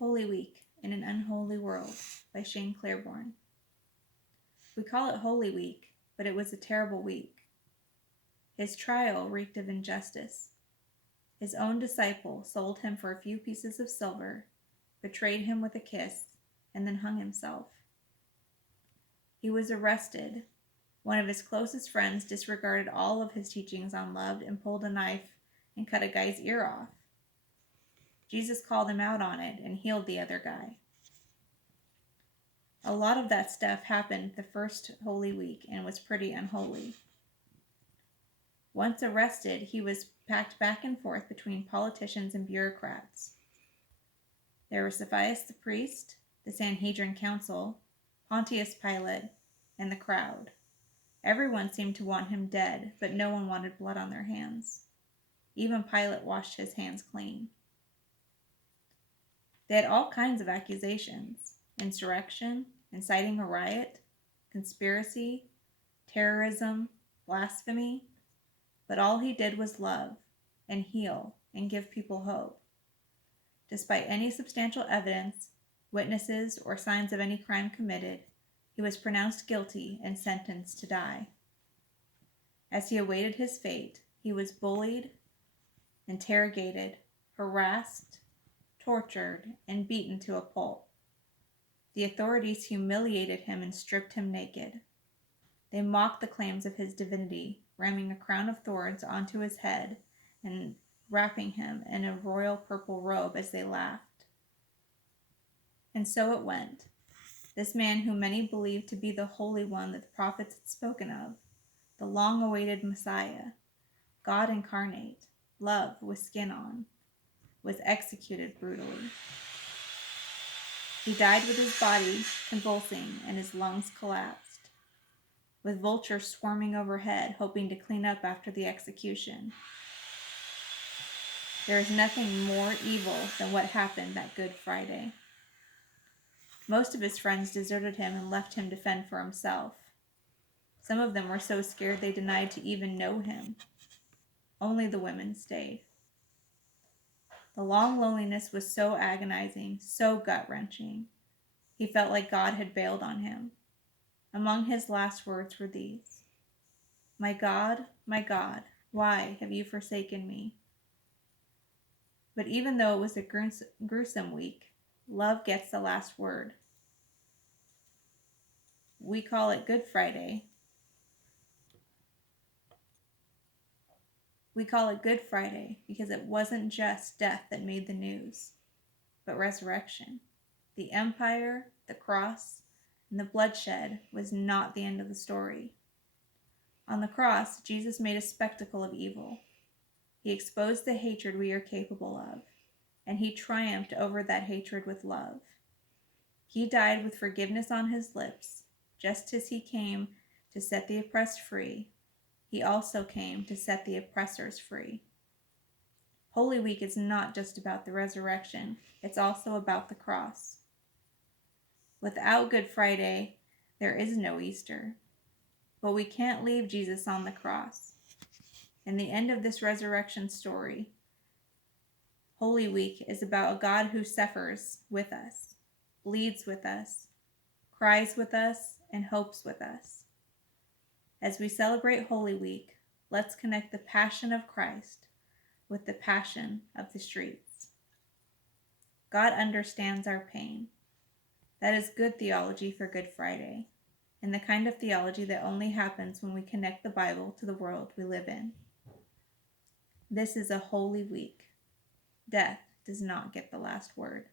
Holy Week in an Unholy World by Claiborne. We call it Holy Week, but it was a terrible week. His trial reeked of injustice. His own disciple sold him for a few pieces of silver, betrayed him with a kiss, and then hung himself. He was arrested. One of his closest friends disregarded all of his teachings on love and pulled a knife and cut a guy's ear off. Jesus called him out on it and healed the other guy. A lot of that stuff happened the first Holy Week and was pretty unholy. Once arrested, he was packed back and forth between politicians and bureaucrats. There were Cephas the priest, the Sanhedrin council, Pontius Pilate, and the crowd. Everyone seemed to want him dead, but no one wanted blood on their hands. Even Pilate washed his hands clean. They had all kinds of accusations: insurrection, inciting a riot, conspiracy, terrorism, blasphemy. But all he did was love and heal and give people hope. Despite any substantial evidence, witnesses, or signs of any crime committed, he was pronounced guilty and sentenced to die. As he awaited his fate, he was bullied, interrogated, harassed, tortured, and beaten to a pulp. The authorities humiliated him and stripped him naked. They mocked the claims of his divinity, ramming a crown of thorns onto his head and wrapping him in a royal purple robe as they laughed. And so it went. This man whom many believed to be the Holy One that the prophets had spoken of, the long-awaited Messiah, God incarnate, love with skin on, was executed brutally. He died with his body convulsing and his lungs collapsed, with vultures swarming overhead, hoping to clean up after the execution. There is nothing more evil than what happened that Good Friday. Most of his friends deserted him and left him to fend for himself. Some of them were so scared they denied to even know him. Only the women stayed. The long loneliness was so agonizing, so gut-wrenching. He felt like God had bailed on him. Among his last words were these: my God, why have you forsaken me?" But even though it was a gruesome week, love gets the last word. We call it Good Friday. We call it Good Friday because it wasn't just death that made the news, but resurrection. The empire, the cross, and the bloodshed was not the end of the story. On the cross, Jesus made a spectacle of evil. He exposed the hatred we are capable of, and he triumphed over that hatred with love. He died with forgiveness on his lips. Just as he came to set the oppressed free, he also came to set the oppressors free. Holy Week is not just about the resurrection, it's also about the cross. Without Good Friday, there is no Easter. But we can't leave Jesus on the cross. In the end of this resurrection story, Holy Week is about a God who suffers with us, bleeds with us, cries with us, and hopes with us. As we celebrate Holy Week, let's connect the passion of Christ with the passion of the streets. God understands our pain. That is good theology for Good Friday, and the kind of theology that only happens when we connect the Bible to the world we live in. This is a holy week. Death does not get the last word.